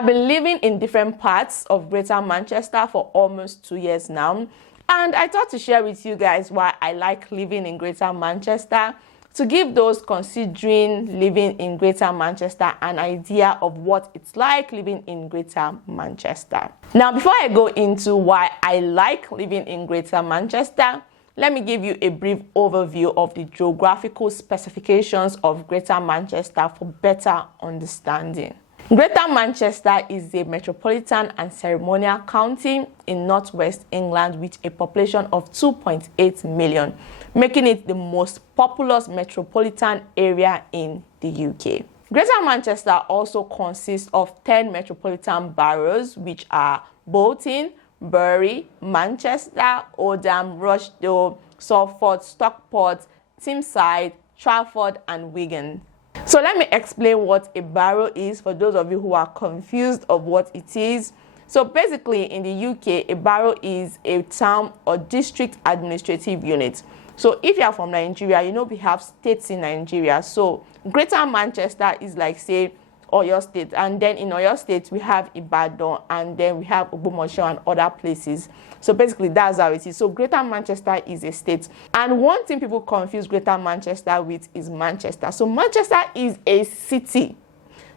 I've been living in different parts of Greater Manchester for almost 2 years now, and I thought to share with you guys why I like living in Greater Manchester, to give those considering living in Greater Manchester an idea of what it's like living in Greater Manchester. Now, before I go into why I like living in Greater Manchester, let me give you a brief overview of the geographical specifications of Greater Manchester for better understanding. Greater Manchester is a metropolitan and ceremonial county in northwest England with a population of 2.8 million, making it the most populous metropolitan area in the UK. Greater Manchester also consists of 10 metropolitan boroughs, which are Bolton, Bury, Manchester, Oldham, Rochdale, Salford, Stockport, Tameside, Trafford, and Wigan. So let me explain what a borough is for those of you who are confused of what it is. So basically in the UK, a borough is a town or district administrative unit. So if you are from Nigeria, you know we have states in Nigeria. So Greater Manchester is like, say, Oyo State, and then in Oyo State we have Ibadan, and then we have Ogbomoso and other places. So basically that's how it is. So Greater Manchester is a state, and one thing people confuse Greater Manchester with is Manchester. So Manchester is a city,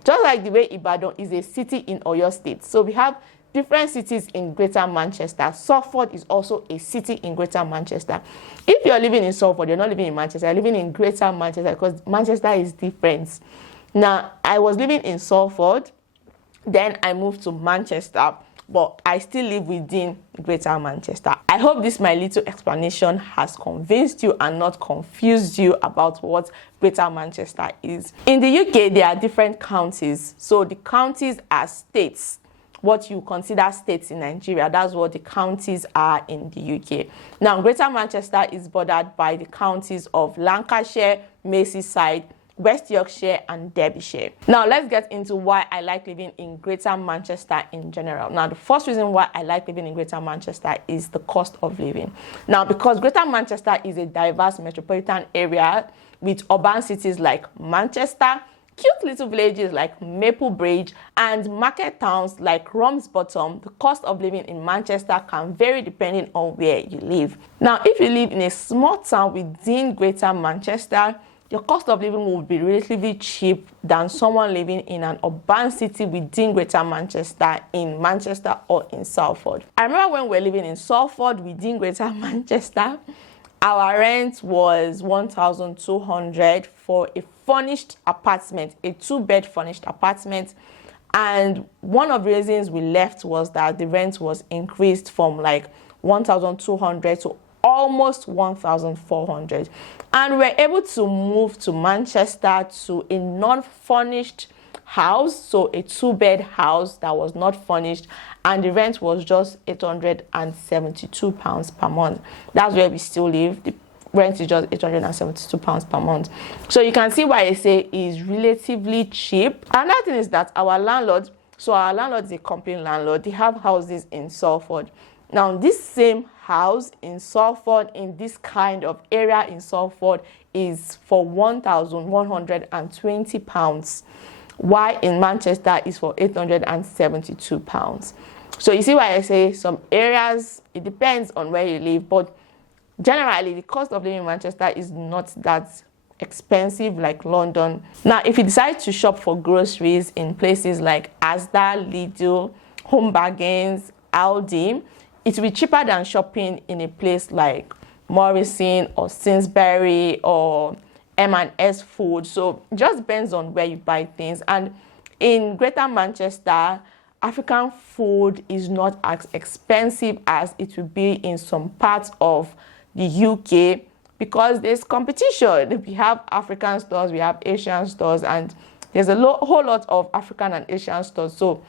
just like the way Ibadan is a city in Oyo State. So we have different cities in Greater Manchester. Salford is also a city in Greater Manchester. If you're living in Salford, you're not living in Manchester, you're living in Greater Manchester, because Manchester is different. Now, I was living in Salford, then I moved to Manchester, but I still live within Greater Manchester. I hope this my little explanation has convinced you and not confused you about what Greater Manchester is. In the UK, there are different counties. So the counties are states. What you consider states in Nigeria, that's what the counties are in the UK. Now, Greater Manchester is bordered by the counties of Lancashire, Merseyside, West Yorkshire, and Derbyshire. Now let's get into why I like living in Greater Manchester in general. Now, the first reason why I like living in Greater Manchester is the cost of living. Now, because Greater Manchester is a diverse metropolitan area with urban cities like Manchester, cute little villages like Maplebridge, and market towns like Ramsbottom, the cost of living in Manchester can vary depending on where you live. Now, if you live in a small town within Greater Manchester, your cost of living will be relatively cheap than someone living in an urban city within Greater Manchester, in Manchester or in Salford. I remember when we were living in Salford within Greater Manchester, our rent was 1,200 for a furnished apartment, a 2-bed furnished apartment. And one of the reasons we left was that the rent was increased from like 1,200 to almost 1,400, and we're able to move to Manchester to a non-furnished house, so a 2-bed house that was not furnished, and the rent was just £872 per month. That's where we still live. The rent is just £872 per month. So you can see why I say is relatively cheap. Another thing is that our landlord is a company landlord. They have houses in Salford. Now, this same house in Salford, in this kind of area in Salford, is for £1,120, while in Manchester is for £872. So you see why I say some areas, it depends on where you live, but generally the cost of living in Manchester is not that expensive like London. Now, if you decide to shop for groceries in places like Asda, Lidl, Home Bargains, Aldi, it will be cheaper than shopping in a place like Morrison or Sainsbury or M&S Food. So it just depends on where you buy things. And in Greater Manchester, African food is not as expensive as it will be in some parts of the UK, because there's competition. We have African stores, we have Asian stores, and there's a whole lot of African and Asian stores. So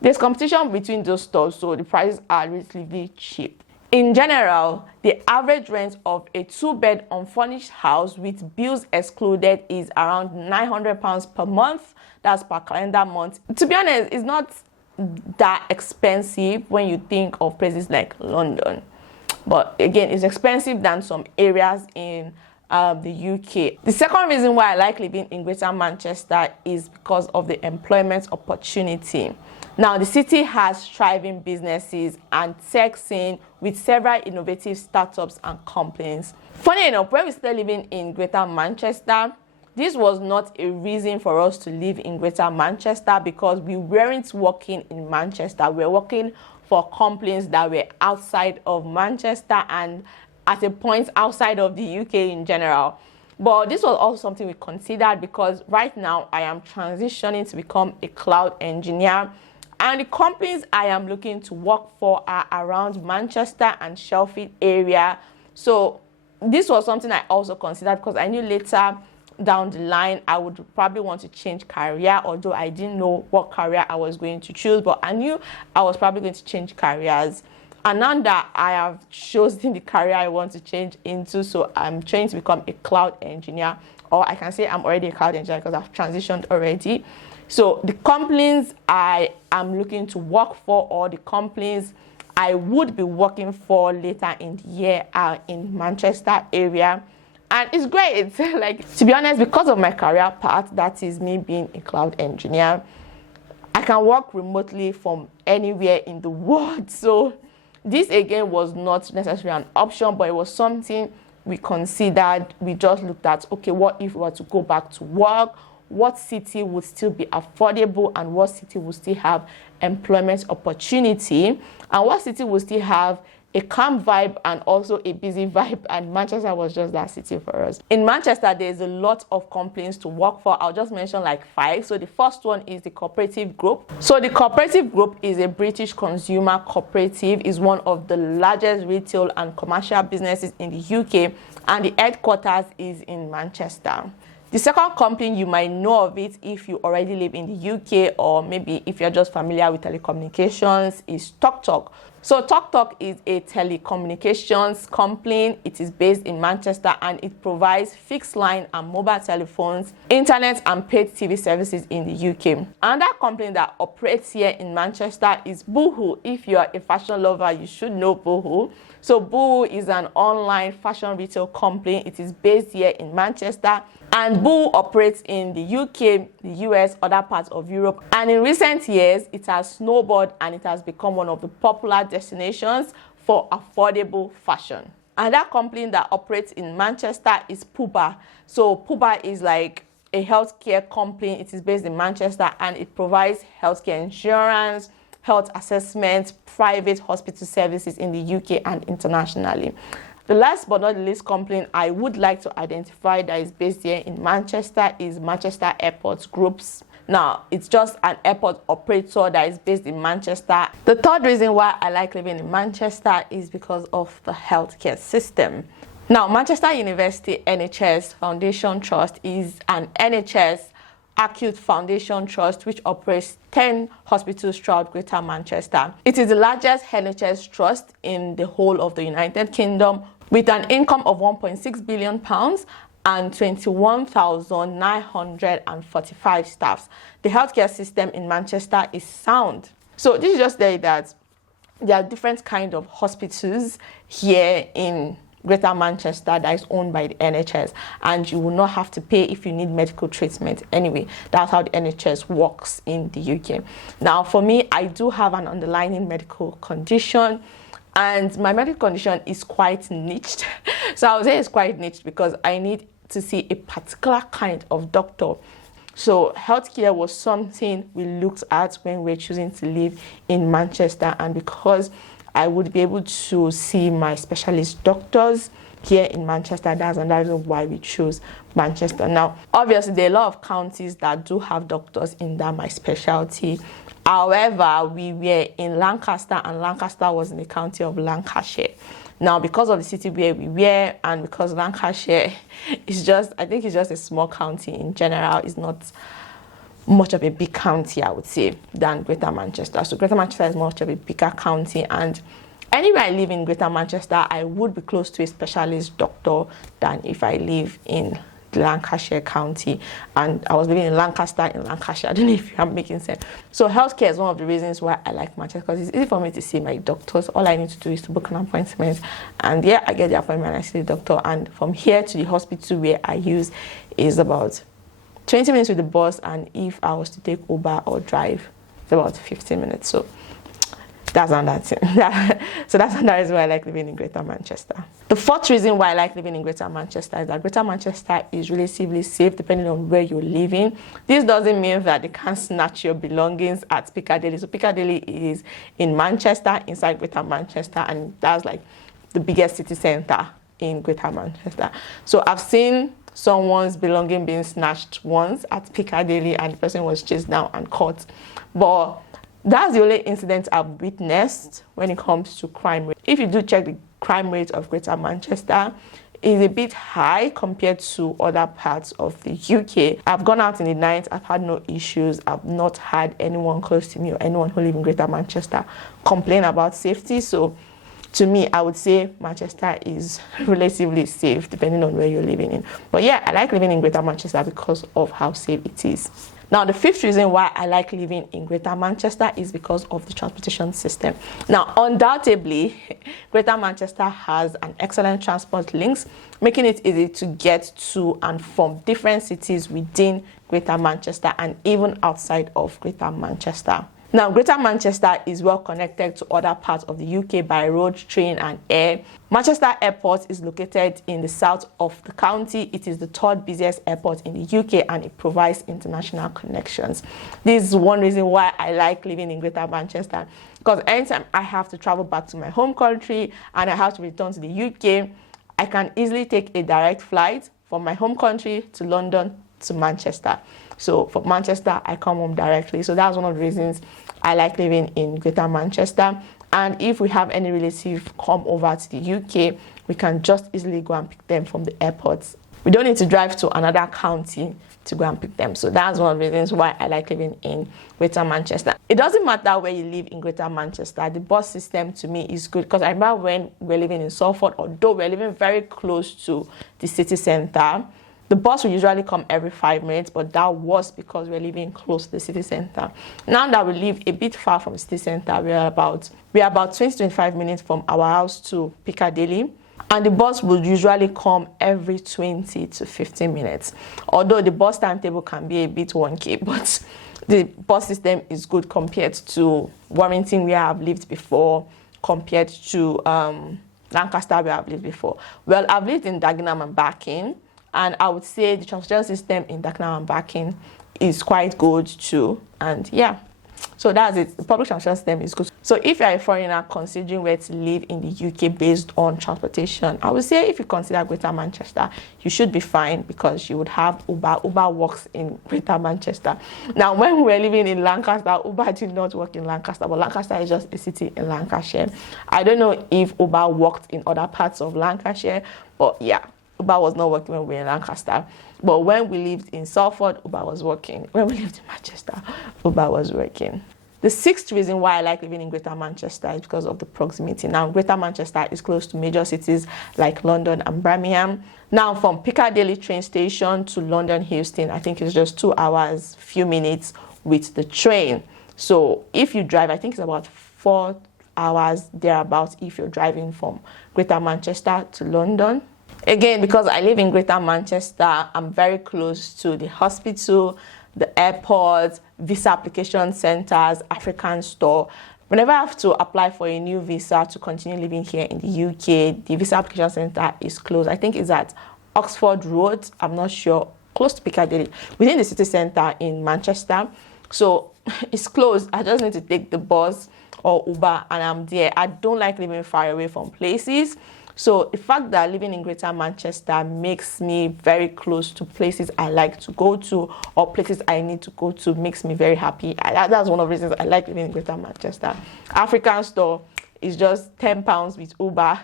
there's competition between those stores, so the prices are relatively cheap. In general, the average rent of a 2-bed unfurnished house with bills excluded is around £900 per month. That's per calendar month. To be honest, it's not that expensive when you think of places like London. But again, it's expensive than some areas in the UK. The second reason why I like living in Greater Manchester is because of the employment opportunity. Now, the city has thriving businesses and tech scene with several innovative startups and companies. Funny enough, when we started living in Greater Manchester, this was not a reason for us to live in Greater Manchester because we weren't working in Manchester. We were working for companies that were outside of Manchester and at a point outside of the UK in general. But this was also something we considered because right now I am transitioning to become a cloud engineer. And the companies I am looking to work for are around Manchester and Sheffield area. So this was something I also considered because I knew later down the line I would probably want to change career, although I didn't know what career I was going to choose, but I knew I was probably going to change careers. And now that I have chosen the career I want to change into, so I'm trying to become a cloud engineer, or I can say I'm already a cloud engineer because I've transitioned already. So the companies I am looking to work for, or the companies I would be working for later in the year, are in Manchester area. And it's great. Like, to be honest, because of my career path, that is me being a cloud engineer, I can work remotely from anywhere in the world. So this again was not necessarily an option, but it was something we considered. We just looked at, okay, what if we were to go back to work? What city would still be affordable, and what city would still have employment opportunity, and what city would still have a calm vibe and also a busy vibe? And Manchester was just that city for us. In Manchester, there's a lot of companies to work for. I'll just mention like 5. So the first one is the Cooperative Group. So the Cooperative Group is a British consumer cooperative, is one of the largest retail and commercial businesses in the UK, and the headquarters is in Manchester. The second company, you might know of it if you already live in the UK, or maybe if you're just familiar with telecommunications, is TalkTalk. So TalkTalk is a telecommunications company. It is based in Manchester and it provides fixed line and mobile telephones, internet and paid TV services in the UK. Another company that operates here in Manchester is Boohoo. If you are a fashion lover, you should know Boohoo. So Boohoo is an online fashion retail company. It is based here in Manchester, and Boohoo operates in the UK, the US, other parts of Europe. And in recent years, it has snowballed and it has become one of the popular destinations for affordable fashion. Another company that operates in Manchester is Puba. So Puba is like a healthcare company. It is based in Manchester and it provides healthcare insurance, health assessment, private hospital services in the UK and internationally. The last but not the least company I would like to identify that is based here in Manchester is Manchester Airport Groups. Now, it's just an airport operator that is based in Manchester. The third reason why I like living in Manchester is because of the healthcare system. Now, Manchester University NHS Foundation Trust is an NHS Acute Foundation Trust which operates 10 hospitals throughout Greater Manchester. It is the largest NHS trust in the whole of the United Kingdom, with an income of £1.6 billion and 21,945 staffs. The healthcare system in Manchester is sound. So this is just that there are different kinds of hospitals here in Greater Manchester that is owned by the NHS, and you will not have to pay if you need medical treatment. Anyway, that's how the NHS works in the UK. Now, for me, I do have an underlying medical condition, and my medical condition is quite niched. So I would say it's quite niched because I need to see a particular kind of doctor. So healthcare was something we looked at when we're choosing to live in Manchester, and because I would be able to see my specialist doctors here in Manchester, that's another reason why we chose Manchester. Now, obviously, there are a lot of counties that do have doctors in that my specialty. However, we were in Lancaster, and Lancaster was in the county of Lancashire. Now, because of the city where we were, and because Lancashire is just, I think it's just a small county in general, it's not much of a big county, I would say, than Greater Manchester. So Greater Manchester is much of a bigger county, and anywhere I live in Greater Manchester, I would be close to a specialist doctor than if I live in Lancashire County, and I was living in Lancaster in Lancashire. I don't know if I'm making sense. So healthcare is one of the reasons why I like Manchester, because it's easy for me to see my doctors. All I need to do is to book an appointment, and yeah, I get the appointment and I see the doctor. And from here to the hospital where I use is about 20 minutes with the bus, and if I was to take Uber or drive, it's about 15 minutes. So that's another thing. So that's another reason why I like living in Greater Manchester. The fourth reason why I like living in Greater Manchester is that Greater Manchester is relatively safe depending on where you're living. This doesn't mean that they can't snatch your belongings at Piccadilly. So Piccadilly is in Manchester, inside Greater Manchester, and that's like the biggest city center in Greater Manchester. So I've seen someone's belonging being snatched once at Piccadilly, and the person was chased down and caught. But that's the only incident I've witnessed when it comes to crime rate. If you do check the crime rate of Greater Manchester, it's a bit high compared to other parts of the UK. I've gone out in the night, I've had no issues. I've not had anyone close to me or anyone who lives in Greater Manchester complain about safety. So to me, I would say Manchester is relatively safe depending on where you're living in. But yeah, I like living in Greater Manchester because of how safe it is. Now, the fifth reason why I like living in Greater Manchester is because of the transportation system. Now, undoubtedly, Greater Manchester has an excellent transport links, making it easy to get to and from different cities within Greater Manchester and even outside of Greater Manchester. Now, Greater Manchester is well connected to other parts of the UK by road, train, and air. Manchester Airport is located in the south of the county. It is the third busiest airport in the UK, and it provides international connections. This is one reason why I like living in Greater Manchester, because anytime I have to travel back to my home country and I have to return to the UK, I can easily take a direct flight from my home country to London to Manchester. So from Manchester, I come home directly. So that's one of the reasons I like living in Greater Manchester. And if we have any relative come over to the UK, we can just easily go and pick them from the airports. We don't need to drive to another county to go and pick them. So that's one of the reasons why I like living in Greater Manchester. It doesn't matter where you live in Greater Manchester. The bus system to me is good, because I remember when we're living in Salford, although we're living very close to the city center, the bus will usually come every 5 minutes, but that was because we're living close to the city center. Now that we live a bit far from the city center, we're about 20-25 minutes from our house to Piccadilly, and the bus will usually come every 20 to 15 minutes. Although the bus timetable can be a bit wonky, but the bus system is good compared to Warrington, where I've lived before, compared to Lancaster, where I've lived before. Well, I've lived in Dagenham and Barking, and I would say the transportation system in Dagenham and Barking is quite good too. And yeah, so that's it. The public transportation system is good. So if you're a foreigner considering where to live in the UK based on transportation, I would say if you consider Greater Manchester, you should be fine, because you would have Uber. Uber works in Greater Manchester. Now, when we were living in Lancaster, Uber did not work in Lancaster, but Lancaster is just a city in Lancashire. I don't know if Uber worked in other parts of Lancashire, but yeah, Uber was not working when we were in Lancaster. But when we lived in Salford, Uber was working. When we lived in Manchester, Uber was working. The sixth reason why I like living in Greater Manchester is because of the proximity. Now, Greater Manchester is close to major cities like London and Birmingham. Now, from Piccadilly train station to London Euston, I think it's just 2 hours, few minutes with the train. So if you drive, I think it's about 4 hours thereabouts if you're driving from Greater Manchester to London. Again, because I live in Greater Manchester, I'm very close to the hospital, the airport, visa application centers, African store. Whenever I have to apply for a new visa to continue living here in the UK, the visa application center is closed. I think it's at Oxford Road, I'm not sure, close to Piccadilly, within the city center in Manchester. So it's closed. I just need to take the bus or Uber and I'm there. I don't like living far away from places. So the fact that living in Greater Manchester makes me very close to places I like to go to, or places I need to go to, makes me very happy. That's one of the reasons I like living in Greater Manchester. African store is just £10 with Uber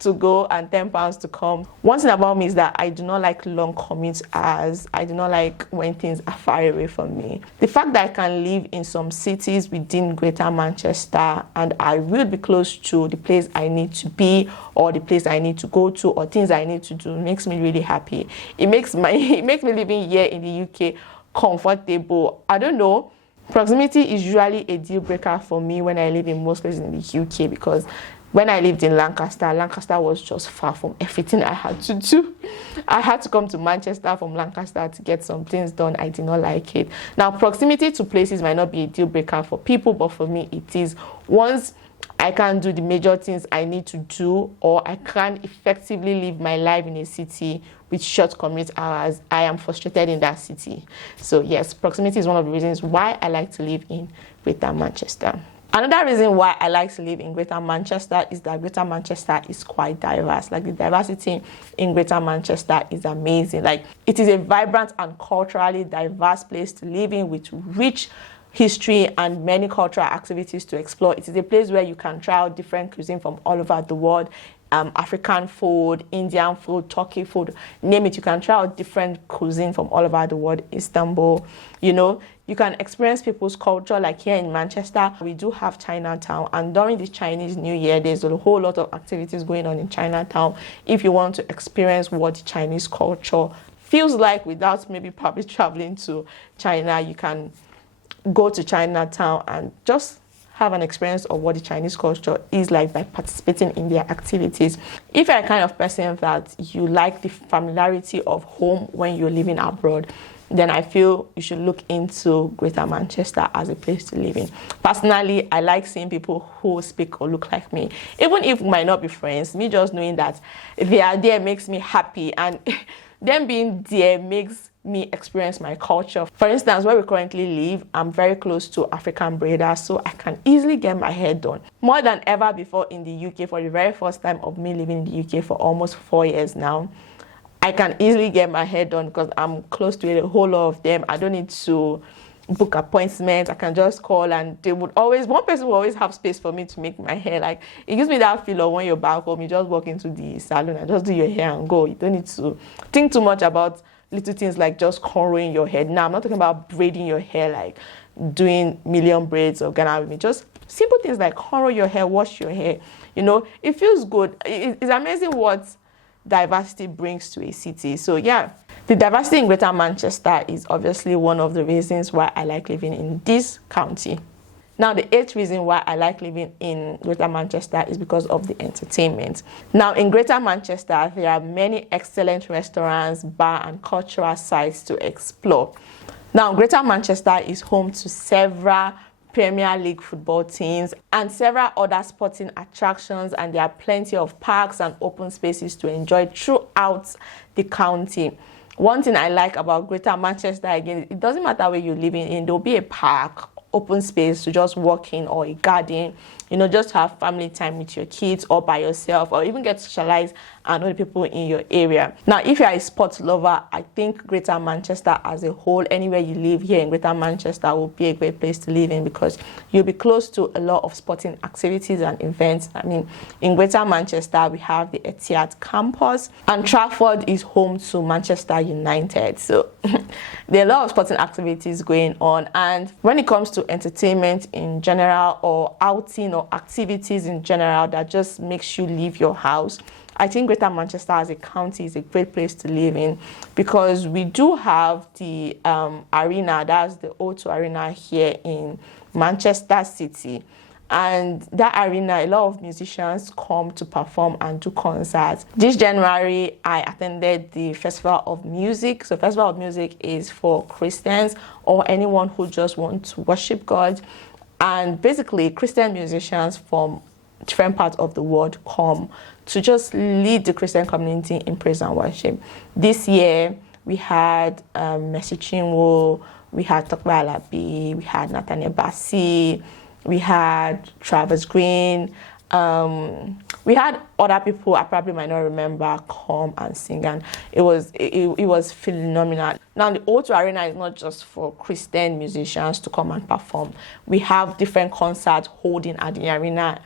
to go and £10 to come. One thing about me is that I do not like long commutes, as I do not like when things are far away from me. The fact that I can live in some cities within Greater Manchester and I will be close to the place I need to be, or the place I need to go to, or things I need to do, makes me really happy. It makes me living here in the UK comfortable. I don't know. Proximity is usually a deal breaker for me when I live in most places in the UK, because when I lived in Lancaster was just far from everything I had to do. I had to come to Manchester from Lancaster to get some things done. I did not like it. Now, proximity to places might not be a deal breaker for people, but for me it is. Once I can't do the major things I need to do, or I can't effectively live my life in a city with short commute hours, I am frustrated in that city. So yes, proximity is one of the reasons why I like to live in Greater Manchester. Another reason why I like to live in Greater Manchester is that Greater Manchester is quite diverse. Like, the diversity in Greater Manchester is amazing. Like, it is a vibrant and culturally diverse place to live in, with rich history and many cultural activities to explore. It is a place where you can try out different cuisine from all over the world. African food, Indian food, Turkey food, name it. You can try out different cuisine from all over the world. Istanbul, you know, you can experience people's culture. Like here in Manchester, we do have Chinatown, and during the Chinese New Year, there's a whole lot of activities going on in Chinatown. If you want to experience what the Chinese culture feels like without maybe probably traveling to China, you can go to Chinatown and just have an experience of what the Chinese culture is like by participating in their activities. If you're a kind of person that you like the familiarity of home when you're living abroad, then I feel you should look into Greater Manchester as a place to live in. Personally, I like seeing people who speak or look like me. Even if we might not be friends, me just knowing that they are there makes me happy, and them being there makes me experience my culture. For instance, where we currently live, I'm very close to African braiders, so I can easily get my hair done. More than ever before in the UK, for the very first time of me living in the UK for almost 4 years now, I can easily get my hair done because I'm close to a whole lot of them. I don't need to book appointments. I can just call, and one person will always have space for me to make my hair. Like, it gives me that feel of when you're back home, you just walk into the salon and just do your hair and go. You don't need to think too much about little things like just cornrowing your head. Now, I'm not talking about braiding your hair, like doing million braids or Ghana with me. Just simple things like cornrow your hair, wash your hair. You know, it feels good. It's amazing what diversity brings to a city. So yeah, the diversity in Greater Manchester is obviously one of the reasons why I like living in this county. Now, the 8th reason why I like living in Greater Manchester is because of the entertainment. Now, in Greater Manchester, there are many excellent restaurants, bar, and cultural sites to explore. Now, Greater Manchester is home to several Premier League football teams and several other sporting attractions, and there are plenty of parks and open spaces to enjoy throughout the county. One thing I like about Greater Manchester, again, it doesn't matter where you're living in, there'll be a park, open space to just walk in, or a garden, you know, just have family time with your kids or by yourself, or even get socialized and know the people in your area. Now, if you're a sports lover, I think Greater Manchester as a whole, anywhere you live here in Greater Manchester, will be a great place to live in, because you'll be close to a lot of sporting activities and events. I mean, in Greater Manchester, we have the Etihad campus, and Trafford is home to Manchester United. So there are a lot of sporting activities going on. And when it comes to entertainment in general, or outing or activities in general that just makes you leave your house, I think Greater Manchester as a county is a great place to live in, because we do have the arena, that's the O2 Arena here in Manchester City. And that arena, a lot of musicians come to perform and do concerts. This January, I attended the Festival of Music. So Festival of Music is for Christians or anyone who just wants to worship God. And basically, Christian musicians from different parts of the world come to just lead the Christian community in praise and worship. This year, we had Mercy Chinwo, we had Tope Alabi, we had Nathaniel Bassey, we had Travis Green, we had other people I probably might not remember come and sing, and it was phenomenal. Now, the O2 Arena is not just for Christian musicians to come and perform. We have different concerts holding at the arena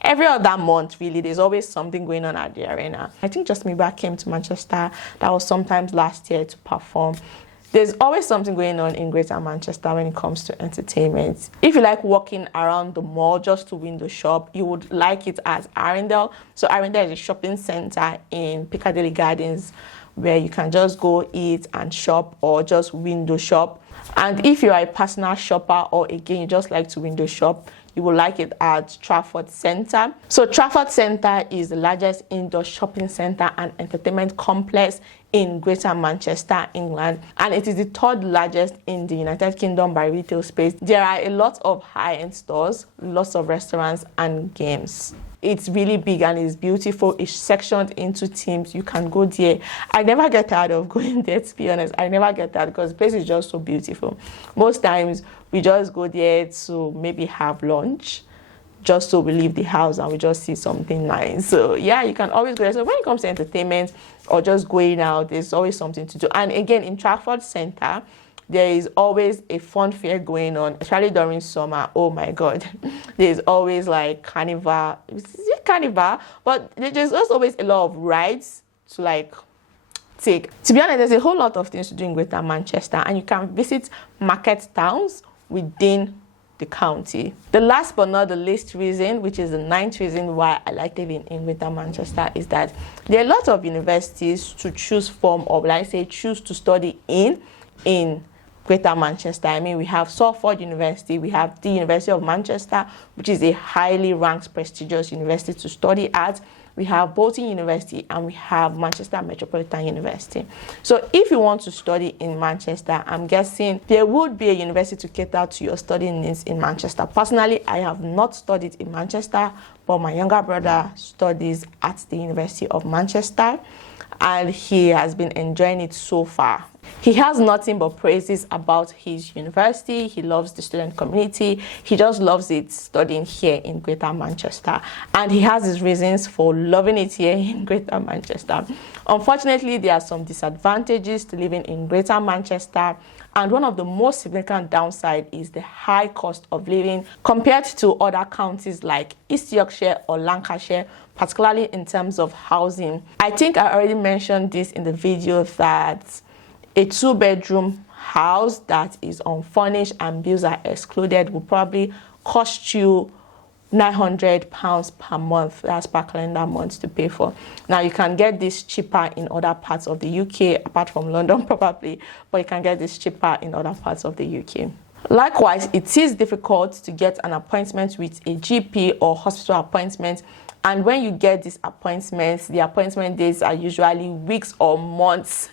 every other month, really, there's always something going on at the arena. I think Justin Bieber came to Manchester. That was sometimes last year to perform. There's always something going on in Greater Manchester when it comes to entertainment. If you like walking around the mall just to window shop, you would like it at Arundel. So Arundel is a shopping center in Piccadilly Gardens where you can just go eat and shop or just window shop. And if you are a personal shopper or again you just like to window shop, you will like it at Trafford Centre. So Trafford Centre is the largest indoor shopping centre and entertainment complex in Greater Manchester, England, and it is the third largest in the United Kingdom by retail space. There are a lot of high-end stores, lots of restaurants and games. It's really big and it's beautiful. It's sectioned into teams. You can go there. I never get tired of going there, to be honest. I never get tired because the place is just so beautiful. Most times we just go there to maybe have lunch, just so we leave the house and we just see something nice. So yeah, you can always go there. So when it comes to entertainment or just going out, there's always something to do. And again, in Trafford Centre, there is always a fun fair going on, especially during summer. Oh my God, there's always like carnival. Is it carnival? But there's also always a lot of rides to like take. To be honest, there's a whole lot of things to do in Greater Manchester, and you can visit market towns within the county. The last but not the least reason, which is the 9th reason why I like living in Greater Manchester, is that there are lots of universities to choose from, or like I say, choose to study in Greater Manchester. I mean, we have Salford University, we have the University of Manchester, which is a highly ranked, prestigious university to study at. We have Bolton University and we have Manchester Metropolitan University. So if you want to study in Manchester, I'm guessing there would be a university to cater to your studying needs in Manchester. Personally, I have not studied in Manchester, but my younger brother studies at the University of Manchester and he has been enjoying it so far. He has nothing but praises about his university. He loves the student community. He just loves it studying here in Greater Manchester. And he has his reasons for loving it here in Greater Manchester. Unfortunately, there are some disadvantages to living in Greater Manchester. And one of the most significant downside is the high cost of living compared to other counties like East Yorkshire or Lancashire, particularly in terms of housing. I think I already mentioned this in the video that a 2-bedroom house that is unfurnished and bills are excluded will probably cost you £900 per month. That's per calendar month to pay for. Now you can get this cheaper in other parts of the UK, apart from London probably, but you can get this cheaper in other parts of the UK. Likewise, it is difficult to get an appointment with a GP or hospital appointment. And when you get these appointments, the appointment dates are usually weeks or months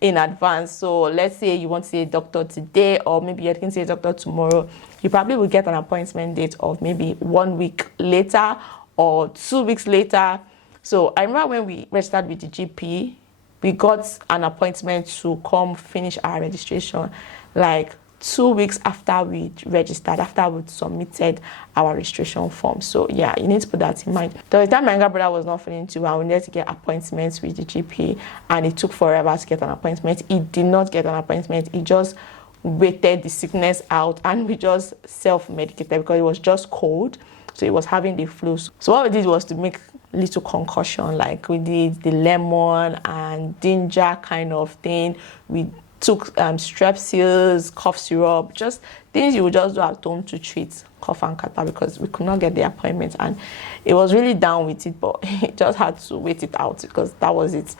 in advance. So let's say you want to see a doctor today, or maybe you can see a doctor tomorrow. You probably will get an appointment date of maybe 1 week later or 2 weeks later. So I remember when we registered with the GP, we got an appointment to come finish our registration like 2 weeks after we registered, after we submitted our registration form. So yeah, you need to put that in mind. There was a time my younger brother was not feeling too well. We needed to get appointments with the GP and it took forever to get an appointment. He did not get an appointment. He just waited the sickness out and we just self-medicated because it was just cold. So he was having the flu. So what we did was to make little concoction, like we did the lemon and ginger kind of thing. We took strepsils, cough syrup, just things you would just do at home to treat cough and catarrh because we could not get the appointment. And it was really down with it, but it just had to wait it out because that was it.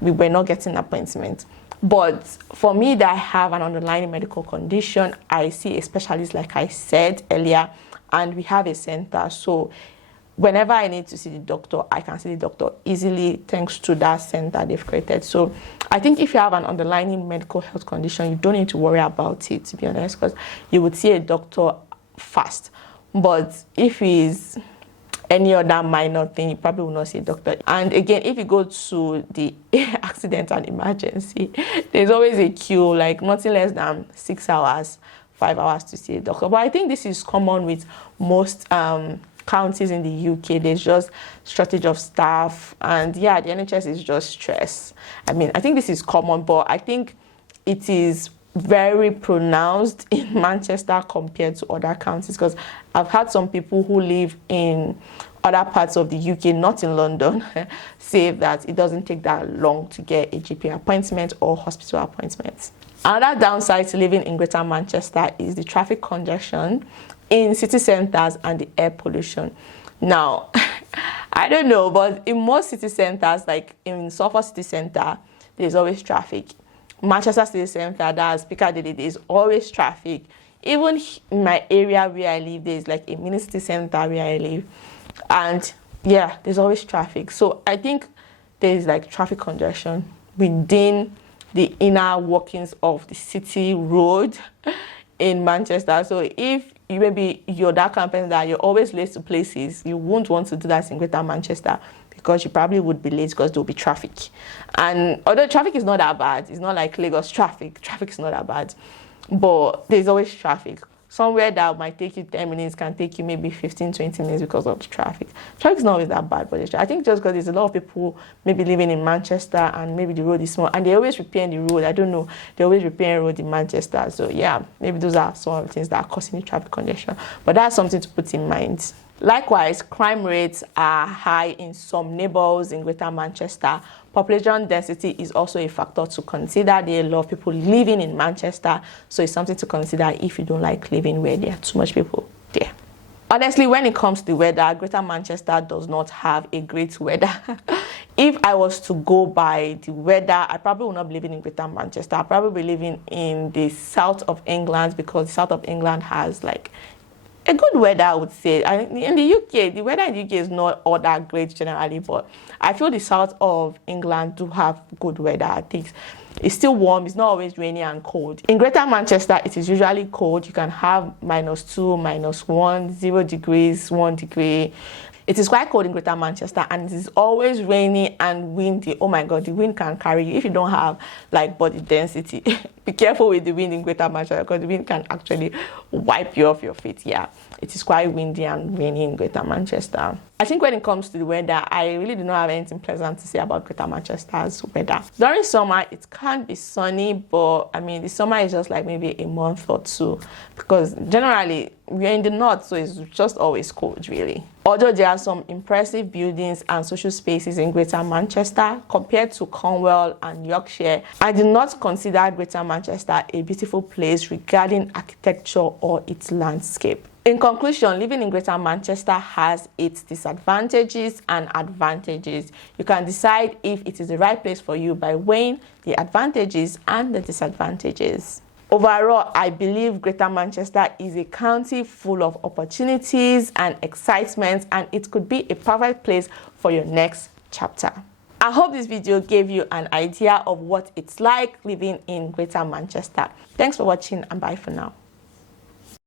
We were not getting an appointment. But for me that I have an underlying medical condition, I see a specialist like I said earlier, and we have a center. So whenever I need to see the doctor, I can see the doctor easily thanks to that center they've created. So I think if you have an underlying medical health condition, you don't need to worry about it, to be honest, because you would see a doctor fast. But if it's any other minor thing, you probably will not see a doctor. And again, if you go to the accident and emergency, there's always a queue, like nothing less than 6 hours, 5 hours to see a doctor. But I think this is common with most counties in the UK. There's just shortage of staff, and yeah, the NHS is just stress. I mean, I think this is common, but I think it is very pronounced in Manchester compared to other counties, because I've had some people who live in other parts of the UK, not in London, say that it doesn't take that long to get a GP appointment or hospital appointment. Another downside to living in Greater Manchester is the traffic congestion in city centers and the air pollution. Now, I don't know, but in most city centers, like in Suffolk City Centre, there's always traffic. Manchester City Centre, that's Piccadilly, there's always traffic. Even in my area where I live, there's like a mini city centre where I live. And yeah, there's always traffic. So I think there's like traffic congestion within the inner workings of the city road in Manchester. So if you're that kind of person that you're always late to places, you won't want to do that in Greater Manchester, because you probably would be late because there will be traffic. And although traffic is not that bad, it's not like Lagos traffic is not that bad, but there's always traffic. Somewhere that might take you 10 minutes can take you maybe 15-20 minutes because of the traffic. Traffic is not always that bad, but I think just because there's a lot of people maybe living in Manchester and maybe the road is small and they always repairing the road. I don't know, they always repairing road in Manchester. So yeah, maybe those are some of the things that are causing the traffic congestion. But that's something to put in mind. Likewise, crime rates are high in some neighborhoods in Greater Manchester. Population density is also a factor to consider. There are a lot of people living in Manchester, so it's something to consider if you don't like living where there are too much people there. Honestly, when it comes to the weather, Greater Manchester does not have a great weather. If I was to go by the weather, I probably would not be living in Greater Manchester. I'd probably be living in the south of England, because the south of England has like a good weather, I would say. In the UK, the weather in the UK is not all that great generally, but I feel the south of England do have good weather. I think it's still warm, it's not always rainy and cold. In Greater Manchester, it is usually cold. You can have -2, -1, 0 degrees, 1 degree. It is quite cold in Greater Manchester, and it is always rainy and windy. Oh my God, the wind can carry you if you don't have like body density. Be careful with the wind in Greater Manchester, because the wind can actually wipe you off your feet. Yeah, it is quite windy and rainy in Greater Manchester. I think when it comes to the weather, I really do not have anything pleasant to say about Greater Manchester's weather. During summer, it can be sunny, but I mean, the summer is just like maybe a month or two, because generally we're in the north, so it's just always cold, really. Although there are some impressive buildings and social spaces in Greater Manchester compared to Cornwall and Yorkshire, I do not consider Greater Manchester a beautiful place regarding architecture or its landscape. In conclusion, living in Greater Manchester has its disadvantages and advantages. You can decide if it is the right place for you by weighing the advantages and the disadvantages. Overall, I believe Greater Manchester is a county full of opportunities and excitement, and it could be a perfect place for your next chapter. I hope this video gave you an idea of what it's like living in Greater Manchester. Thanks for watching, and bye for now.